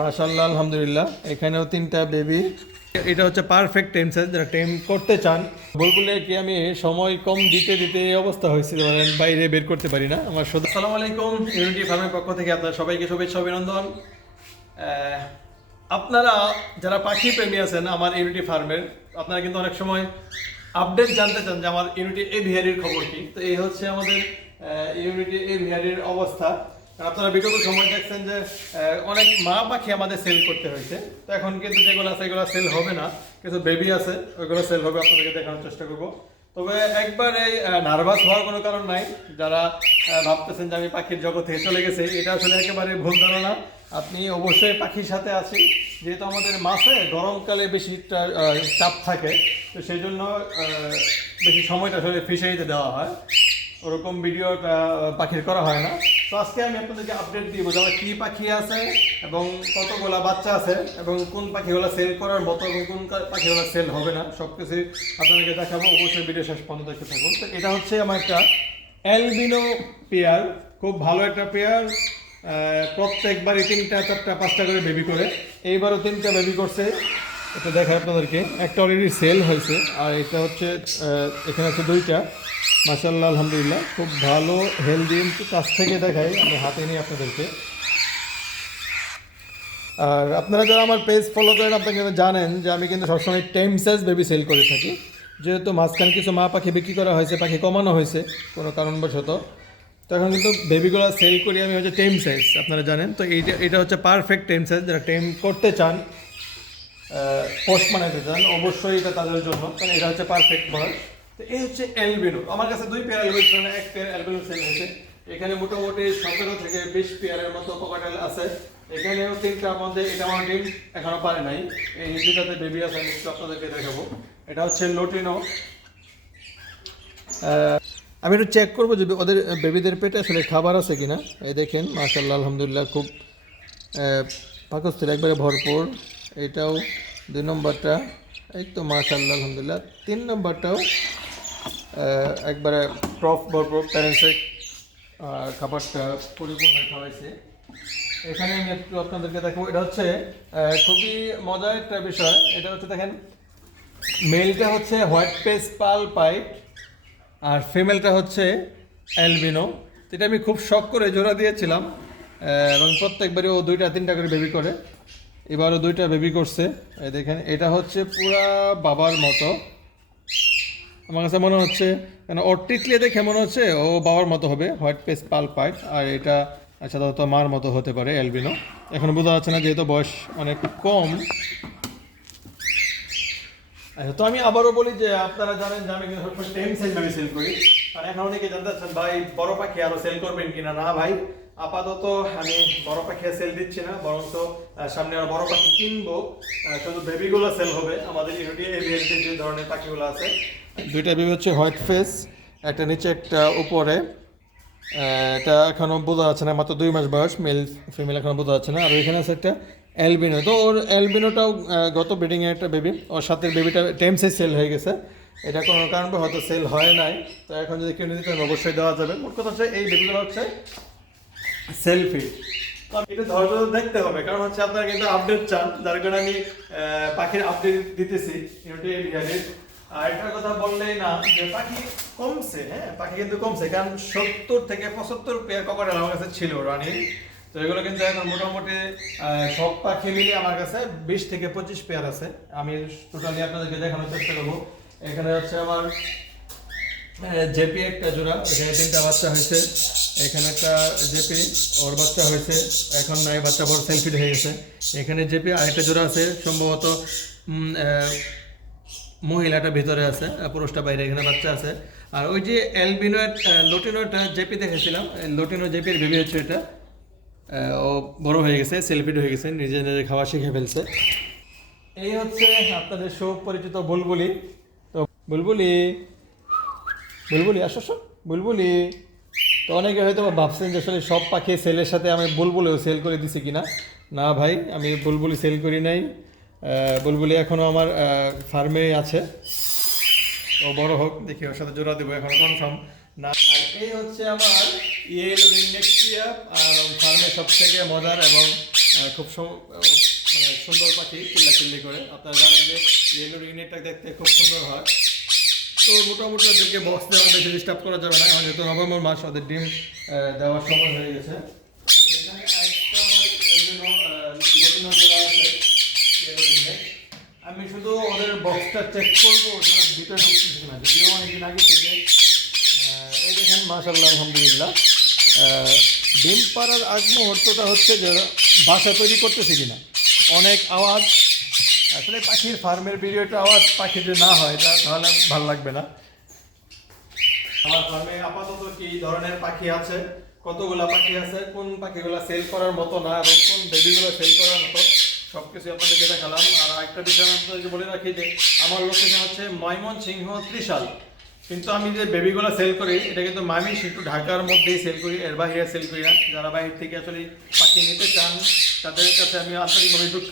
মাশাআল্লাহ আলহামদুলিল্লাহ এখানেও তিনটা বেবি। এটা হচ্ছে পারফেক্ট টেম সাইজ, যারা টেম করতে চান। বলবলে কি আমি সময় কম দিতে দিতে এই অবস্থা হয়েছে, ধরেন বাইরে বের করতে পারি না আমার শুধু। আসসালামু আলাইকুম, ইউনিটি ফার্মের পক্ষ থেকে আপনার সবাইকে শুভেচ্ছা অভিনন্দন। আপনারা যারা পাখি প্রেমী আছেন আমার ইউনিটি ফার্মের, আপনারা কিন্তু অনেক সময় আপডেট জানতে চান যে আমার ইউনিটি এভিয়ারির খবর কি। তো এই হচ্ছে আমাদের ইউনিটি এভিয়ারির অবস্থা। আপনারা বিগত সময় দেখছেন যে অনেক মা পাখি আমাদের সেল করতে হয়েছে। তো এখন কিন্তু যেগুলো আছে এগুলো সেল হবে না, কিছু বেবি আছে ওইগুলো সেল হবে, আপনাদেরকে দেখানোর চেষ্টা করবো। তবে একবারে নার্ভাস হওয়ার কোনো কারণ নাই। যারা ভাবতেছেন যে আমি পাখির জগৎ থেকে চলে গেছে, এটা আসলে একেবারে ভুল ধারণা। আপনি অবশ্যই পাখির সাথে আছেন, যেহেতু আমাদের মাছে গরমকালে বেশি চাপ থাকে, তো সেই জন্য বেশি সময়টা আসলে ফিশারিতে দেওয়া হয়, ওরকম ভিডিও পাখির করা হয় না। তো আজকে আমি আপনাদেরকে আপডেট দিব যে আমার কী পাখি আছে এবং কতগুলো বাচ্চা আছে এবং কোন পাখিগুলো সেল করার মতো এবং কোন পাখিগুলো সেল হবে না, সব কিছুই আপনাদেরকে দেখাবো। অবশ্যই ভিডিও শেষ পর্যন্ত দেখতে থাকুন। তো এটা হচ্ছে আমার একটা অ্যালবিনো পেয়ার, খুব ভালো একটা পেয়ার। প্রত্যেকবারই 3টা 4টা 5টা করে বেবি করে, এইবারও 3টা বেবি করছে। এটা দেখায় আপনাদেরকে, একটা অলরেডি সেল হয়েছে আর এটা হচ্ছে এখানে আছে 2টা। মাশাআল্লাহ আলহামদুলিল্লাহ খুব ভালো হেলদি। কাছ থেকে দেখাই, আমি হাতে নিই আপনাদেরকে। আর আপনারা যারা আমার পেজ ফলো করেন আপনারা কিন্তু জানেন যে আমি কিন্তু সবসময় টেম সাইজ বেবি সেল করে থাকি। যেহেতু মাঝখানে কিছু মা পাখি বিক্রি করা হয়েছে, পাখি কমানো হয়েছে কোনো কারণবশত, তো এখন কিন্তু বেবিগুলো সেল করি আমি হচ্ছে টেম সাইজ, আপনারা জানেন। তো এটা হচ্ছে পারফেক্ট টেম সাইজ, যারা টেম করতে চান, পোস্ট বানাতে চান, অবশ্যই এটা তাদের জন্য, কারণ এটা হচ্ছে পারফেক্ট বয়স। তো এই হচ্ছে অ্যালবিনো। আমার কাছে 2 পেয়ার অ্যালবিনো, এক পেয়ার অ্যালবিনো সেল হয়েছে। এখানে মোটামুটি 17 থেকে 20 পেয়ারের মতো ককাটেল আছে। এখানেও 3টার মধ্যে এটা আমার ডিম এখনো পারে নাই। এই 2টাতে বেবি আছে, আমি একটু আপনাদেরকে দেখাবো। এটা হচ্ছে লটিনো। আমি একটু চেক করবো যে ওদের বেবিদের পেটে আসলে খাবার আছে কিনা। এই দেখেন মাশাআল্লাহ আলহামদুলিল্লাহ খুব পাকস্থলী একবারে ভরপুর। এটাও 2 নম্বরটা, এই তো মাশাআল্লাহ আলহামদুলিল্লাহ। 3 নম্বরটাও একবারে টপ ভরপুর, প্যারেন্টসে খাবারটা পরিপূর্ণ খাওয়াইছে। এখানে আমি একটু আপনাদেরকে দেখাবো। এটা হচ্ছে খুবই মজার একটা বিষয়। এটা হচ্ছে দেখেন, মেলটা হচ্ছে হোয়াইট পেস পাল পাইট আর ফিমেলটা হচ্ছে অ্যালবিনো। এটা আমি খুব শখ করে জোড়া দিয়েছিলাম এবং প্রত্যেকবারই ও 2টা 3টা করে বেবি করে। এবারও 2টা বেবি করছে। এই দেখেন, এটা হচ্ছে পুরা বাবার মতো আমার কাছে মনে হচ্ছে, কেন ওর টিকলে দেখে মনে হচ্ছে ও বাবার মতো হবে, হোয়াইট পেস পাল পাইট। আর এটা সাধারণত মার মতো হতে পারে অ্যালবিনো, এখন বোঝা যাচ্ছে না যেহেতু বয়স অনেক কম। আচ্ছা, তো আমি আবারও বলি যে আপনারা জানেন যে আমি কিন্তু সবসময় টেম সাইজ বেবি সেল করি। আর এখন অনেকে জানতে চাচ্ছেন ভাই বড় পাখি আরও সেল করবেন কিনা। না ভাই, আপাতত আমি বড় পাখি সেল দিচ্ছি না, বরং তো সামনে আরো বড় পাখি কিনবো। শুধু বেবিগুলো সেল হবে। আমাদের ইউনিটি এভিয়ারিতে যে ধরনের পাখিগুলো আছে, 2টা বেবি হচ্ছে হোয়াইট ফেস, একটা নিচে একটা উপরে। এটা এখনও বোঝা যাচ্ছে না, মাত্র 2 মাস বয়স, মেল ফিমেল এখনও বোঝা যাচ্ছে না। আর ওইখানে আছে একটা অ্যালবিনো। তো ওর অ্যালবিনোটাও গত ব্রিডিংয়ে একটা বেবি, ওর সাথে বেবিটা টেম সাইজ সেল হয়ে গেছে। এটা কোনো কারণে হয়তো সেল হয় নাই, তো এখন যদি কেউ নিতে অবশ্যই দেওয়া যাবে। মোট কথা হচ্ছে এই বেবিগুলো হচ্ছে সেলফি। এটা ধৈর্য দেখতে হবে, কারণ হচ্ছে আপনারা কিন্তু আপডেট চান, যার কারণে আমি পাখির আপডেট দিতেছি ইউনিটি এভিয়ারির। আর এটার কথা বললেই না যে পাখি কমছে। হ্যাঁ, পাখি কিন্তু কমছে, কারণ 70 থেকে 75 পেয়ার ককাটেল আমার কাছে ছিল রানিং। তো এগুলো কিন্তু এখন মোটামুটি সব পাখি মিলে আমার কাছে 20 থেকে 25 পেয়ার আছে। আমি টোটালি আপনাদেরকে দেখানোর চেষ্টা করবো। এখানে হচ্ছে আমার জেপি একটা জোড়া, এখানে 3টা বাচ্চা হয়েছে। এখানে একটা জেপি, ওর বাচ্চা হয়েছে, এখন নাই, বাচ্চা বড় সেলফিড হয়ে গেছে। এখানে জেপি আরেকটা জোড়া আছে, সম্ভবত মহিলাটা ভিতরে আছে, পুরুষটা বাইরে, এখানে বাচ্চা আছে। আর ওই যে অ্যালবিনো লটিনোটা জেপি দেখেছিলাম, লটিনো জেপির বেবি হচ্ছে এটা। ও বড় হয়ে গেছে, সেলফিড হয়ে গেছে, নিজে নিজে খাওয়া শিখে ফেলছে। এই হচ্ছে আপনাদের সুপরিচিত বুলবুলি। তো বুলবুলি, বুলবুলি আসো, বুলবুলি। তো অনেকে হয়তো ভাবছেন যে আসলে সব পাখি সেলের সাথে আমি বুলবুলিও সেল করে দিছি কিনা। না ভাই, আমি বুলবুলি সেল করি নাই। বুলবুলি এখনও আমার ফার্মে আছে, ও বড় হোক দেখি ওর সাথে জোড়া দেবো, এখনো কনফার্ম না। আর এই হচ্ছে আমার ইয়েলো ইন্ডেক্সিয়া, আর ফার্মে সব থেকে মজার এবং খুব মানে সুন্দর পাখি চিল্লাচিল্লি করে। আপনারা জানেন যে ইয়েলো রিংনেকটা দেখতে খুব সুন্দর হয়। তো মোটামুটি ওদেরকে বক্স দেওয়া বেশি ডিস্টার্ব করা যাবে না, এখন যেহেতু নভেম্বর মাস, ওদের ডিম দেওয়ার সময় হয়ে গেছে। এখানে আরেকটা আমার নতুন দেওয়া আছে ইয়েলো রিংনেক। আমি শুধু ওদের বক্সটা চেক করবো যারা ভিতরে ঢুকতেছে কিনা, যদিও অনেকদিন আগে থেকে। এই দেখেন মাশাআল্লাহ আলহামদুলিল্লাহ, ডিম পাড়ার আগ মুহূর্তটা হচ্ছে যে বাসা তৈরি করতেছে কিনা। অনেক আওয়াজ, আসলে পাখির ফার্মের ভিডিওটা আওয়াজ পাখি যদি না হয় তাহলে ভালো লাগবে না। আমার ফার্মে আপাতত কি ধরনের পাখি আছে, কতগুলা পাখি আছে, কোন পাখিগুলো সেল করার মতো না এবং কোন বেবিগুলো সেল করার মতো সবকিছু আপনাদেরকে দেখালাম। আর একটা বিষয় আমি আপনাদেরকে বলে রাখি যে আমার লোকেশন হচ্ছে ময়মনসিংহ ত্রিশাল, কিন্তু আমি যে বেবিগুলো সেল করি এটা কিন্তু একটু ঢাকার মধ্যেই সেল করি, এর বাইরে সেল করি না। যারা বাইরে থেকে আসলে পাখি নিতে চান তাদের কাছে আমি আন্তরিকভাবে দুঃখ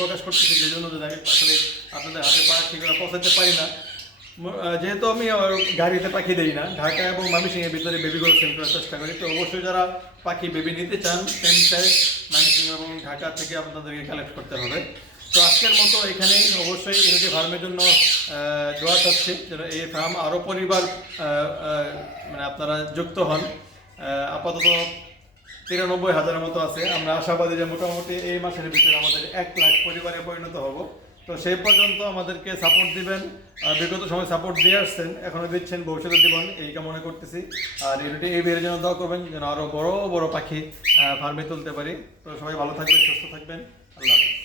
প্রকাশ করতেছি, যে জন্য যে আমি আসলে আপনাদের হাতে পাখিগুলো পৌঁছাতে পারি না। যেহেতু আমি গাড়িতে পাখি দেই না, ঢাকা এবং ময়মনসিংহের ভিতরে বেবিগুলো সেল করার চেষ্টা করি। তো অবশ্যই যারা পাখি বেবি নিতে চান সেম সাইজ ময়মনসিংহ এবং ঢাকা থেকে আপনাদেরকে কালেক্ট করতে হবে। তো আজকের মতো এখানেই, অবশ্যই ইউনিটি ফার্মের জন্য দোয়া চাচ্ছি যেন এই ফার্ম আরও পরিবার মানে আপনারা যুক্ত হন। আপাতত 93,000-এর মতো আছে। আমরা আশাবাদী যে মোটামুটি এই মাসের ভিতরে আমাদের 1 লাখ পরিবারে পরিণত হব। তো সেই পর্যন্ত আমাদেরকে সাপোর্ট দিবেন, বিগত সময় সাপোর্ট দিয়ে আসছেন, এখনও দিচ্ছেন, ভবিষ্যতে দিবেন এই কামনা করতেছি। আর এই ভিডিওর জন্য দোয়া করবেন যেন আরও বড় বড় পাখি ফার্মে তুলতে পারি। তো সবাই ভালো থাকবেন, সুস্থ থাকবেন, আল্লাহ হাফেজ।